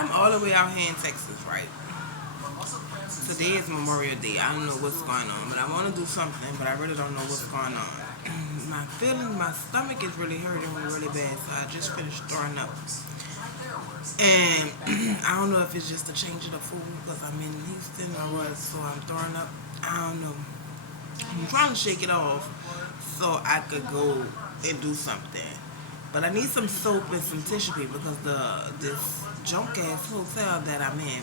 I'm all the way out here in Texas, right? Today is Memorial Day. I don't know what's going on, but I want to do something, but I really don't know what's going on. My stomach is really hurting me really bad, so I just finished throwing up. And I don't know if it's just a change of the food because I'm in Houston or what, so I'm throwing up. I don't know. I'm trying to shake it off so I could go and do something. But I need some soap and some tissue paper because this junk ass hotel that I'm in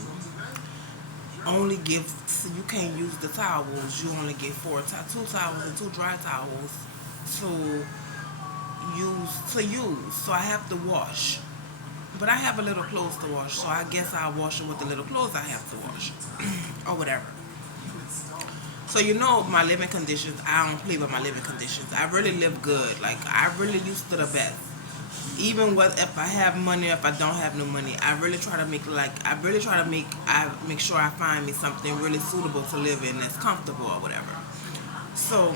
only give you can't use the towels. You only get two towels and two dry towels to use. So I have to wash. But I have a little clothes to wash, so I guess I'll wash it with the little clothes I have to wash. Or whatever. So you know my living conditions, I don't play with my living conditions. I really live good. Like I really used to the best. Even with if I have money, if I don't have no money, I make sure I find me something really suitable to live in that's comfortable or whatever. So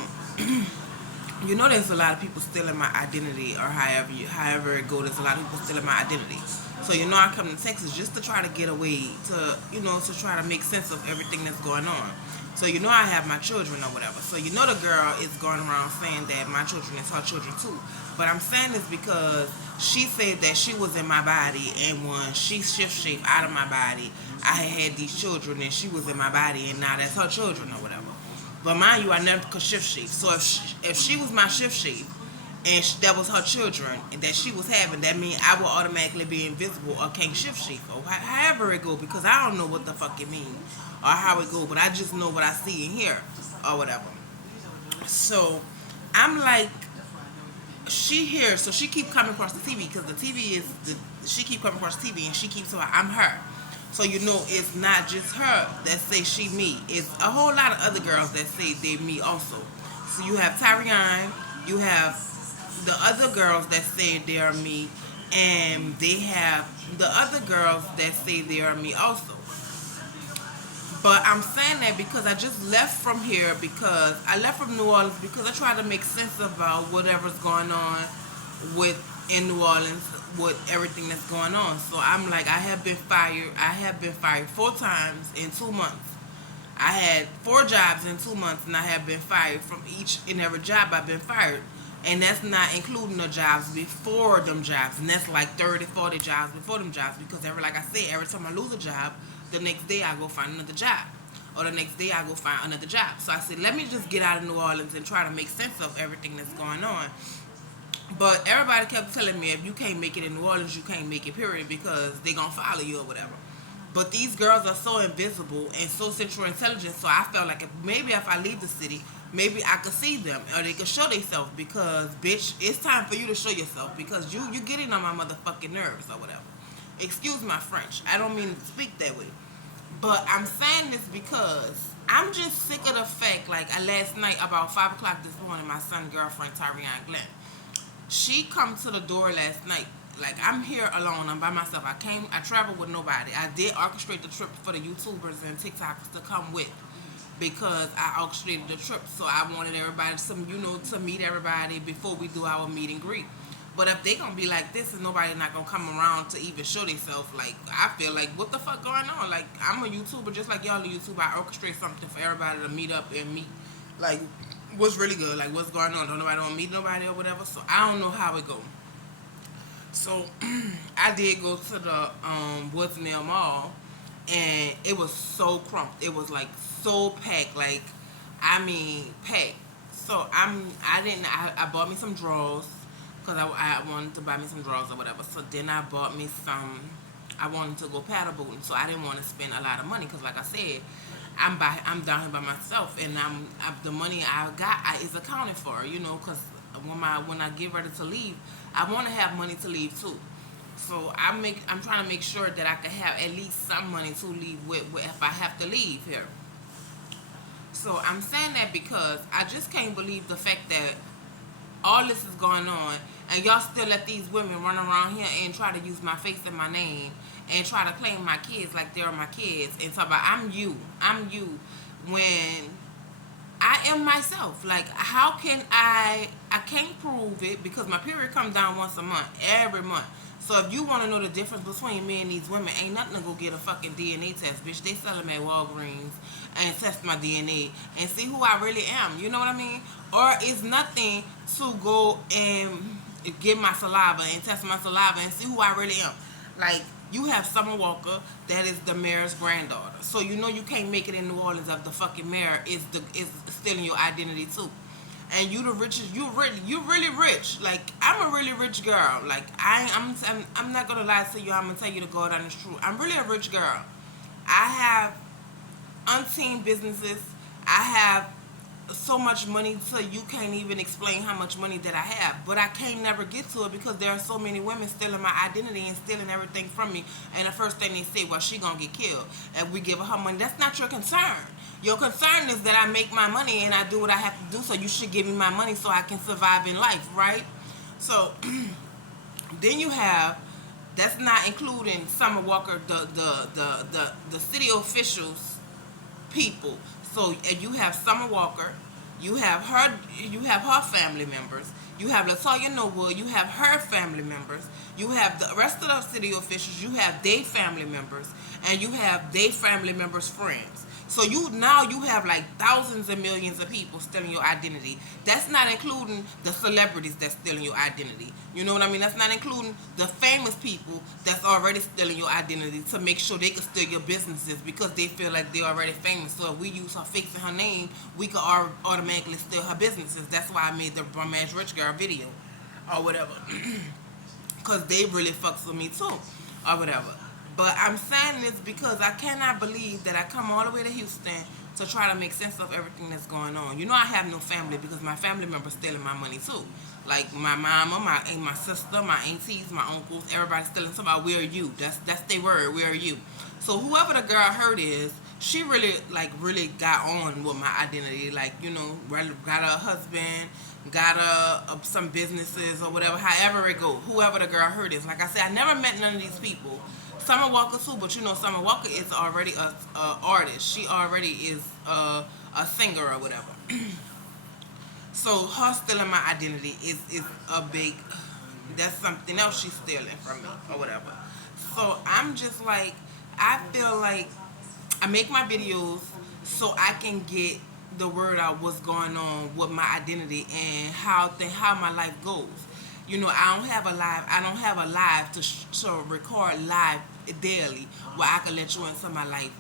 you know there's a lot of people stealing my identity or however it goes, there's a lot of people stealing my identity. So you know I come to Texas just to try to get away to to try to make sense of everything that's going on. So you know I have my children or whatever. So you know the girl is going around saying that my children is her children too. But I'm saying this because she said that she was in my body and when she shift shape out of my body, I had these children and she was in my body and now that's her children or whatever. But mind you, I never could shift shape. So if she was my shift shape and that was her children that she was having, that means I will automatically be invisible or can't shift shape or however it go because I don't know what the fuck it means or how it go, but I just know what I see and hear or whatever. So I'm like, she here, so she keep coming across the TV because the TV is she keep coming across the TV and she keeps saying I'm her. So you know it's not just her that say she me. It's a whole lot of other girls that say they me also. So you have Tyrion, you have the other girls that say they are me, and they have the other girls that say they are me also. But I'm saying that because I just left from here because I left from New Orleans because I try to make sense about whatever's going on with in New Orleans with everything that's going on. So I'm like I have been fired. I have been fired 4 times in 2 months. I had 4 jobs in 2 months and I have been fired from each and every job I've been fired. And that's not including the jobs before them jobs. And that's like 30, 40 jobs before them jobs. Because like I said, every time I lose a job, the next day I go find another job. Or the next day I go find another job. So I said, let me just get out of New Orleans and try to make sense of everything that's going on. But everybody kept telling me if you can't make it in New Orleans, you can't make it, period, because they gonna follow you or whatever. But these girls are so invisible and so central intelligence, so I felt like if I leave the city, maybe I could see them or they could show themselves because, bitch, it's time for you to show yourself because you getting on my motherfucking nerves or whatever. Excuse my French. I don't mean to speak that way. But I'm saying this because I'm just sick of the fact, like last night about 5 o'clock this morning, my son's girlfriend, Tyrion Glenn, she come to the door last night. Like I'm here alone. I'm by myself. I traveled with nobody. I did orchestrate the trip for the YouTubers and TikTokers to come with because I orchestrated the trip. So I wanted everybody to meet everybody before we do our meet and greet. But if they gonna be like this and nobody not gonna come around to even show themselves, like I feel like what the fuck going on? Like I'm a YouTuber just like y'all a YouTuber. I orchestrate something for everybody to meet up and meet. Like what's really good? Like what's going on? Don't nobody want to meet nobody or whatever. So I don't know how it go. So I did go to the Woods Nail Mall, and it was so crumped. It was like so packed, like I mean packed. So I bought me some drawers because I wanted to buy me some drawers or whatever. So then I bought me some. I wanted to go paddle boating, so I didn't want to spend a lot of money because, like I said, I'm down here by myself, and the money I got is accounted for, because when I get ready to leave, I want to have money to leave too. So I'm trying to make sure that I can have at least some money to leave with if I have to leave here. So I'm saying that because I just can't believe the fact that all this is going on and y'all still let these women run around here and try to use my face and my name and try to claim my kids like they're my kids and talk about I'm you when I am myself. Like how can I can't prove it because my period comes down once a month, every month. So if you want to know the difference between me and these women, ain't nothing to go get a fucking DNA test, bitch. They sell them at Walgreens and test my DNA and see who I really am. You know what I mean? Or it's nothing to go and get my saliva and test my saliva and see who I really am. Like, you have Summer Walker, that is the mayor's granddaughter. So you know you can't make it in New Orleans if the fucking mayor is stealing your identity too. And you the richest, you really rich. Like, I'm a really rich girl. Like, I'm not gonna lie to you. I'm gonna tell you the God honest truth. I'm really a rich girl. I have umpteen businesses. I have so much money so you can't even explain how much money that I have. But I can't never get to it because there are so many women stealing my identity and stealing everything from me. And the first thing they say, well, she gonna get killed if we give her money. That's not your concern. Your concern is that I make my money and I do what I have to do, so you should give me my money so I can survive in life, right? So then you have, that's not including Summer Walker, the city officials people. So you have Summer Walker, you have her family members, you have Latoya Norwood, you have her family members, you have the rest of the city officials, you have their family members, and you have their family members' friends. So you have like thousands and millions of people stealing your identity. That's not including the celebrities that's stealing your identity. You know what I mean? That's not including the famous people that's already stealing your identity to make sure they can steal your businesses because they feel like they're already famous. So if we use her face and her name, we could automatically steal her businesses. That's why I made the Bum Ass Rich Girl video or whatever. Because they really fucks with me too or whatever. But I'm saying this because I cannot believe that I come all the way to Houston to try to make sense of everything that's going on. You know, I have no family because my family members stealing my money too. Like my mama, my sister, my aunties, my uncles, everybody stealing. Somebody, where are you? That's their word. Where are you? So whoever the girl heard is, she really got on with my identity. Like, you know, got a husband, got some businesses or whatever. However it goes, whoever the girl heard is. Like I said, I never met none of these people. Summer Walker too, but you know Summer Walker is already a artist. She already is a singer or whatever. So her stealing my identity is a big. That's something else she's stealing from me or whatever. So I'm just like, I feel like I make my videos so I can get the word out what's going on with my identity and how my life goes. You know, I don't have a live to record live daily where I can let you into my life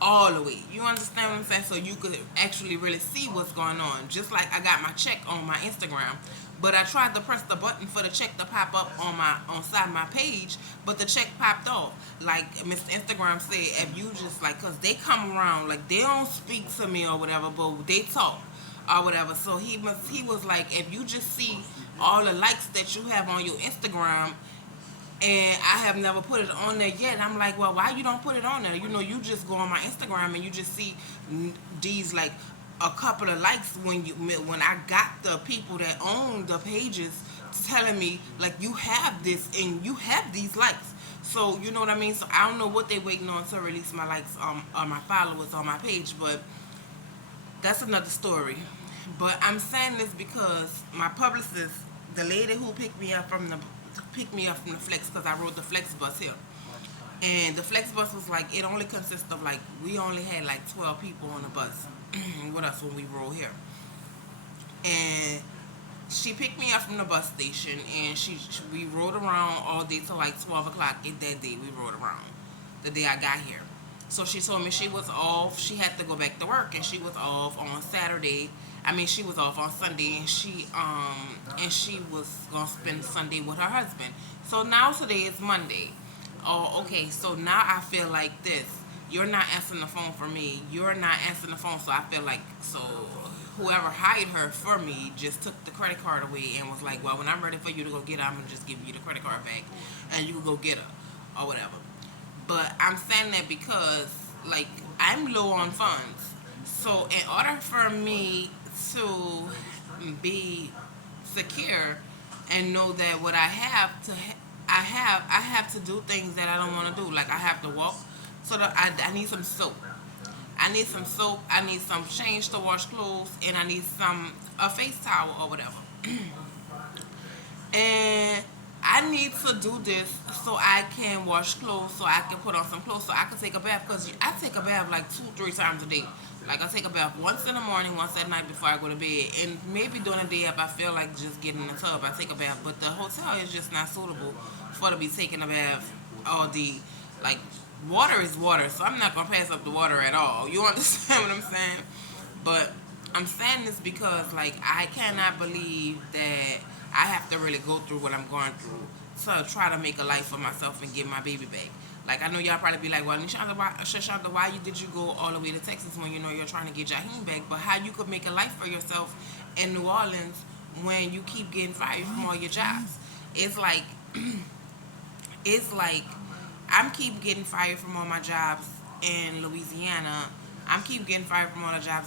all the way. You understand what I'm saying? So you could actually really see what's going on. Just like I got my check on my Instagram, but I tried to press the button for the check to pop up on side my page, but the check popped off. Like Mr. Instagram said, if you just like, cause they come around, like they don't speak to me or whatever, but they talk or whatever. So he was like, if you just see all the likes that you have on your Instagram, and I have never put it on there yet. I'm like, well, why you don't put it on there? You know, you just go on my Instagram and you just see these like a couple of likes when I got the people that own the pages telling me like you have this and you have these likes. So you know what I mean. So I don't know what they waiting on to release my likes on my followers on my page, but that's another story. But I'm saying this because my publicist, the lady who picked me up from the Flex, because I rode the Flex bus here, and the Flex bus was like, it only consists of like, we only had like 12 people on the bus with us when we rode here, and she picked me up from the bus station, and we rode around all day till like 12 o'clock that day. We rode around the day I got here. So she told me she was off. She had to go back to work, and she was off on Saturday. I mean, she was off on Sunday, and she was gonna spend Sunday with her husband. So now today is Monday. Oh, okay. So now I feel like this. You're not answering the phone for me. You're not answering the phone. So I feel like, so whoever hired her for me just took the credit card away and was like, well, when I'm ready for you to go get her, I'm gonna just give you the credit card back, and you can go get her or whatever. But I'm saying that because like I'm low on funds. So in order for me to be secure and know that what I have to do things that I don't want to do. Like I have to walk. So I need some soap. I need some soap. I need some change to wash clothes, and I need a face towel or whatever. And I need to do this so I can wash clothes, so I can put on some clothes, so I can take a bath. Because I take a bath like 2, 3 times a day. Like I take a bath once in the morning, once at night before I go to bed, and maybe during the day if I feel like just getting in the tub, I take a bath. But the hotel is just not suitable for to be taking a bath all day. Like water is water, so I'm not gonna pass up the water at all. You understand what I'm saying? But I'm saying this because like I cannot believe that I have to really go through what I'm going through to try to make a life for myself and get my baby back. Like I know y'all probably be like, well, Shashonda, why did you go all the way to Texas when you know you're trying to get Jaheim back? But how you could make a life for yourself in New Orleans when you keep getting fired from all your jobs? It's like it's like I'm keep getting fired from all my jobs in Louisiana. I'm keep getting fired from all the jobs